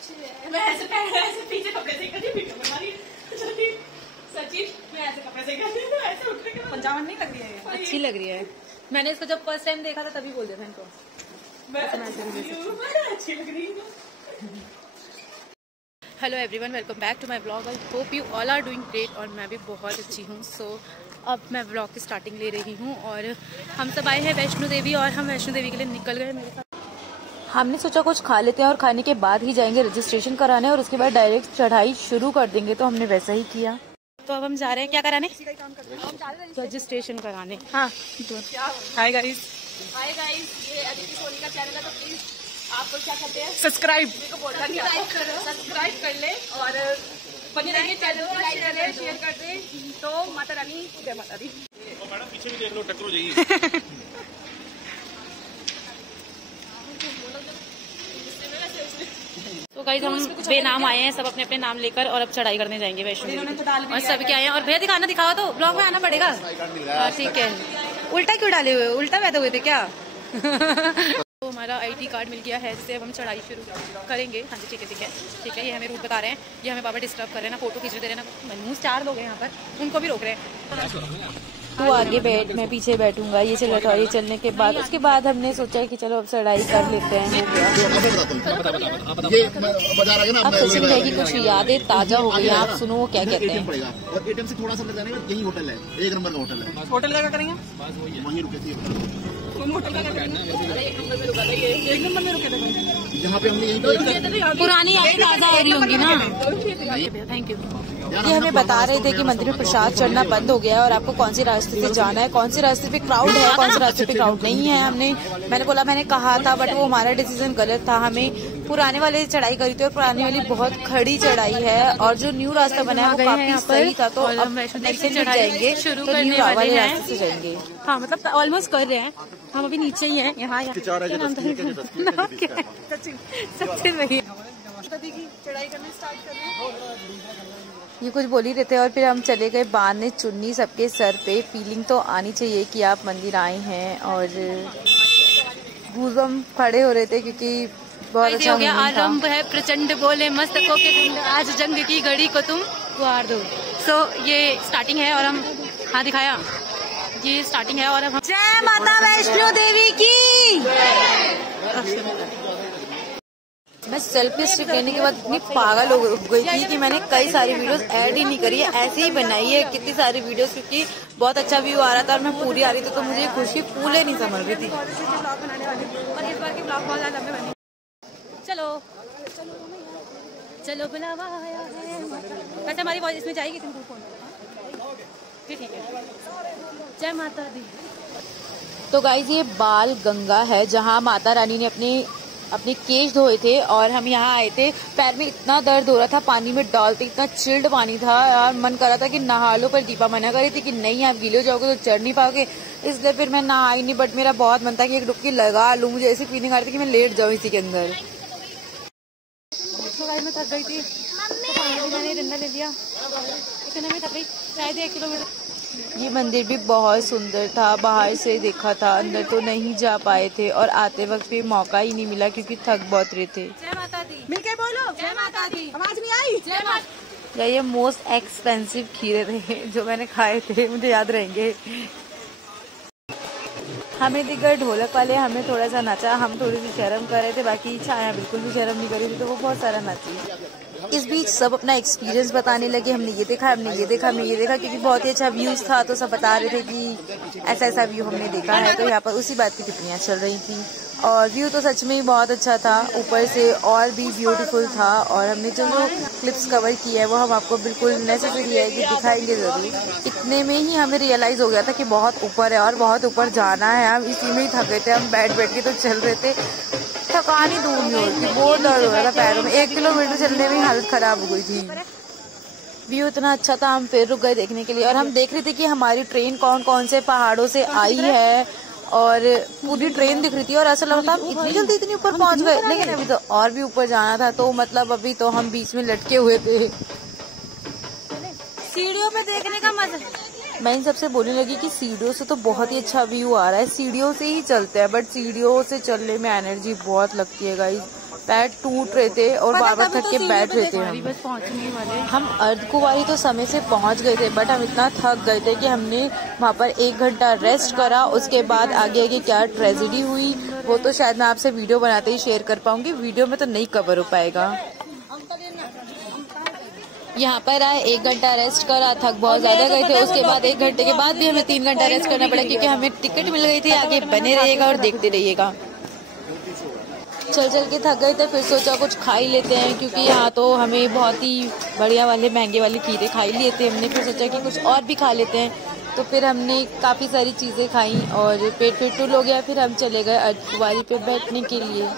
मैं ऐसे पीछे कपड़े से वीडियो बना रही सचिन, मैं ऐसे कपड़े से ऐसे उठ के पंजाबन नहीं लग रही है, अच्छी लग रही है। मैंने इसको जब फर्स्ट टाइम देखा था तभी बोल दिया था इनको अच्छी लग रही है। Hello everyone, welcome back to my blog. I hope you all are doing great और मैं भी बहुत अच्छी हूँ। सो अब मैं ब्लॉग की स्टार्टिंग ले रही हूँ और हम सब आए हैं वैष्णो देवी और हम वैष्णो देवी के लिए निकल गए। मेरे साथ हमने सोचा कुछ खा लेते हैं और खाने के बाद ही जाएंगे रजिस्ट्रेशन कराने और उसके बाद डायरेक्ट चढ़ाई शुरू कर देंगे, तो हमने वैसा ही किया। तो अब हम जा रहे हैं क्या कराने? रजिस्ट्रेशन कराने। हाँ, हाय गाइस, ये अदिति सोनी का चैनल है, तो प्लीज आप लोग क्या करते हैं, सब्सक्राइब कर ले और बने रहिए चैनल को, लाइक कर ले, शेयर कर दे। तो माता रानी जय माता दी। मैडम पीछे भी देख लो, टक्कर हो जाएगी। तो गाइस हम बेनाम आए हैं, सब अपने अपने नाम लेकर और अब चढ़ाई करने जाएंगे वैष्णो देवी और सब क्या आए हैं। और भैया दिखाना दिखावा तो ब्लॉग में आना पड़ेगा। ठीक है, उल्टा क्यों डाले हुए, उल्टा बैठे हुए थे क्या? तो हमारा आईडी कार्ड मिल गया है, जिससे अब हम चढ़ाई शुरू करेंगे। हाँ जी ठीक है ठीक है ठीक है। ये हमें रूट बता रहे हैं, ये हमें बाबा डिस्टर्ब कर रहे हैं ना, फोटो खींच दे रहे हैं ना। मनमूस 4 लोग हैं यहाँ पर, उनको भी रोक रहे हैं। वो आगे बैठ, मैं पीछे बैठूंगा। ये चल रहा था, ये चलने के बाद उसके बाद हमने सोचा कि चलो अब चढ़ाई कर लेते हैं। अब सचिन भाई की कुछ यादें ताजा हो गई, आप सुनो वो क्या कहते हैं। और एटीएम से थोड़ा सा अंदर जाने में यही होटल है, 1 नंबर का होटल है। होटल का क्या करेंगे? वहीं रुके थे। होटल का क्या करेंगे? 1 नंबर में रुका था, ये 1 नंबर में रुके थे जहाँ पे हमने यहीं पुरानी यादें ताजा हो रही होंगी ना। Thank you. ये हमें बता रहे थे कि मंदिर में प्रसाद चढ़ना बंद हो गया है और आपको कौन सी रास्ते से जाना है, कौन सी रास्ते पे क्राउड है, कौन सी रास्ते पे क्राउड नहीं है। मैंने कहा था, बट वो हमारा डिसीजन गलत था। हमें पुराने वाले चढ़ाई करी थी और पुरानी वाली बहुत खड़ी चढ़ाई है और जो न्यू रास्ता बना है वो काफी सही था। तो अब नेक्स्ट जाएंगे शुरू करने वाले रास्ते से जाएंगे। हाँ मतलब ऑलमोस्ट कर रहे हैं हम, अभी नीचे ही हैं। यहाँ सचिन भैया चढ़ाई करना स्टार्ट कर रहे हैं। ये कुछ बोल ही रहे थे और फिर हम चले गए बांधने चुन्नी सबके सर पे। फीलिंग तो आनी चाहिए कि आप मंदिर आए हैं। और गूज़बम्प खड़े हो रहे थे क्योंकि बहुत अच्छा हो गया। आरंभ है प्रचंड बोले मस्तकों के ठंड, आज जंग की घड़ी को तुम गुहार दो। सो ये स्टार्टिंग है और हम, हाँ दिखाया, ये स्टार्टिंग है और हम जय माता वैष्णो देवी की। मैं सेल्फी स्टिक लेने के बाद इतनी पागल हो गई थी कि मैंने कई सारी वीडियोस ऐड ही नहीं करी है, ऐसे ही बनाई है कितनी सारी वीडियोस, क्योंकि बहुत अच्छा व्यू आ रहा था और मैं पूरी आ रही थी तो मुझे खुशी फूले नहीं समझ रही थी। और इस बार की ब्लॉग बहुत ज्यादा लंबे बने। चलो चलो बुलावा आया है। वैसे हमारी वॉइस इसमें जाएगी तुमको फोन, ठीक है। जय माता दी। तो गाइज ये बाल गंगा है जहाँ माता रानी ने अपने केश धोए थे और हम यहाँ आए थे। पैर में इतना दर्द हो रहा था, पानी में डालते इतना चिल्ड पानी था यार, मन कर रहा था कि नहा लो, पर दीपा मना कर रही थी कि नहीं आप गीले हो जाओगे तो चढ़ नहीं पाओगे, इसलिए फिर मैं नहाई नहीं। बट मेरा बहुत मन था कि एक डुबकी लगा लूं, मुझे ऐसी फीलिंग आ रही थी कि मैं लेट जाऊं इसी के अंदर। तो गाइस मैं थक गई थी तो मैंने डंडा ले लिया, इतने में थक गई, शायद 1 किलोमीटर। ये मंदिर भी बहुत सुंदर था, बाहर से देखा था, अंदर तो नहीं जा पाए थे और आते वक्त भी मौका ही नहीं मिला क्योंकि थक बहुत रहे थे। जय माता दी मिलके बोलो, जय माता दी। आवाज नहीं आई? जय माता। ये मोस्ट एक्सपेंसिव खीरे थे जो मैंने खाए थे, मुझे याद रहेंगे। हमें दिखा ढोलक वाले, हमें थोड़ा सा नचा, हम थोड़ी सी शर्म कर रहे थे, बाकी छाया बिल्कुल भी शर्म नहीं कर रही थी तो वो बहुत सारा नाची। इस बीच सब अपना एक्सपीरियंस बताने लगे, हमने ये देखा, हमने ये देखा, हमने ये देखा, क्योंकि बहुत ही अच्छा व्यूज था तो सब बता रहे थे कि ऐसा ऐसा व्यू हमने देखा है। तो यहाँ पर उसी बात की टिप्पणियाँ चल रही थी और व्यू तो सच में ही बहुत अच्छा था, ऊपर से और भी ब्यूटीफुल था। और हमने जो क्लिप्स कवर की है वो हम आपको बिल्कुल नेसेसरी है कि दिखाएंगे जरूर। इतने में ही हमें रियलाइज हो गया था कि बहुत ऊपर है और बहुत ऊपर जाना है। हम इसी में ही थक गए थे, हम बैठ के तो चल रहे थे, थकान ही दूर नहीं हो रही थी, बहुत दर्द हो रहा था पैरों में। 1 किलोमीटर चलने में हालत खराब हो गई थी। व्यू इतना अच्छा था, हम फिर रुक गए देखने के लिए और हम देख रहे थे कि हमारी ट्रेन कौन कौन से पहाड़ों से आई है और पूरी ट्रेन दिख रही थी और ऐसा लग रहा था हम इतनी जल्दी इतनी ऊपर पहुंच गए, लेकिन अभी तो और भी ऊपर जाना था। तो मतलब अभी तो हम बीच में लटके हुए थे। सीढ़ियों पे देखने का मजा, मैं इन सबसे बोलने लगी कि सीढ़ियों से तो बहुत ही अच्छा व्यू आ रहा है, सीढ़ियों से ही चलते हैं, बट सीढ़ियों से चलने में एनर्जी बहुत लगती है गाइस। पैर टूट रहे थे और बार बार थक के बैठ रहे थे। बस पहुंचने वाले हम अर्धकुंवारी तो समय से पहुंच गए थे, बट हम इतना थक गए थे कि हमने वहाँ पर 1 घंटा रेस्ट करा। उसके बाद आगे आगे क्या ट्रेजेडी हुई वो तो शायद मैं आपसे वीडियो बनाते ही शेयर कर पाऊंगी, वीडियो में तो नहीं कवर हो पाएगा। यहाँ पर आए, 1 घंटा रेस्ट करा, थक बहुत ज्यादा गए थे। उसके बाद 1 घंटे के बाद भी हमें 3 घंटा रेस्ट करना पड़ा क्योंकि हमें टिकट मिल गई थी। आगे बने रहिएगा और देखते रहिएगा। चल चल के थक गए थे, फिर सोचा कुछ खा ही लेते हैं क्योंकि यहाँ तो हमें बहुत ही बढ़िया वाले महंगे वाले खीरे खा ही लिए थे हमने। फिर सोचा कि कुछ और भी खा लेते हैं, तो फिर हमने काफ़ी सारी चीज़ें खाई और पेट फुल हो गया। फिर हम चले गए अर्धकुंवारी पे बैठने के लिए।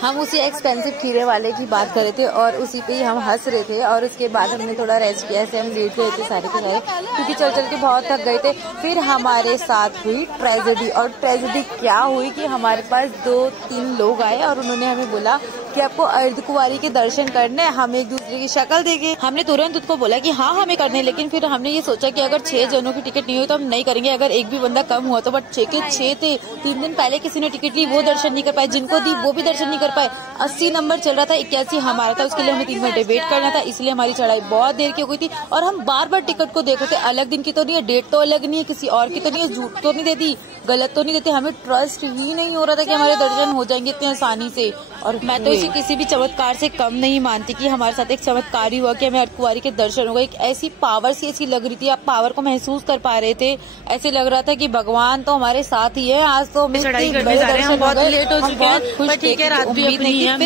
हम उसी एक्सपेंसिव खीरे वाले की बात कर रहे थे और उसी पे ही हम हंस रहे थे। और उसके बाद हमने थोड़ा रेस्ट किया, ऐसे हम लेट गए थे सारे के सारे क्योंकि चल चल के बहुत थक गए थे। फिर हमारे साथ हुई ट्रेजेडी, और ट्रेजेडी क्या हुई कि हमारे पास 2-3 लोग आए और उन्होंने हमें बोला कि आपको अर्धकुंवारी के दर्शन करने। हम एक दूसरे की शक्ल देखे, हमने तुरंत उसको बोला कि हाँ हमें करने, लेकिन फिर हमने ये सोचा कि अगर 6 जनों की टिकट नहीं हुई तो हम नहीं करेंगे। अगर एक भी बंदा कम हुआ तो, बट 6 के 6 थे। 3 दिन पहले किसी ने टिकट ली, वो दर्शन नहीं कर पाए, जिनको दी वो भी दर्शन नहीं कर पाए। 80 नंबर चल रहा था, 81 हमारा था, उसके लिए हमें 3 घंटे वेट करना था, इसलिए हमारी चढ़ाई बहुत देर की हो गई थी। और हम बार बार टिकट को देखो थे, अलग दिन की तो नहीं है, डेट तो अलग नहीं है, किसी और की तो नहीं है, झूठ तो नहीं देती, गलत तो नहीं देते। हमें ट्रस्ट ही नहीं हो रहा था कि हमारे दर्शन हो जाएंगे इतनी आसानी से। और मैं तो इसे किसी भी चमत्कार से कम नहीं मानती कि हमारे साथ एक चमत्कार ही हुआ कि हमें अर्धकुंवारी के दर्शन हो गए। एक ऐसी पावर सी ऐसी लग रही थी, आप पावर को महसूस कर पा रहे थे। ऐसे लग रहा था कि भगवान तो हमारे साथ ही है। आज तो हमें बहुत लेट हो चुके हैं, ठीक है, रात भी अपनी है।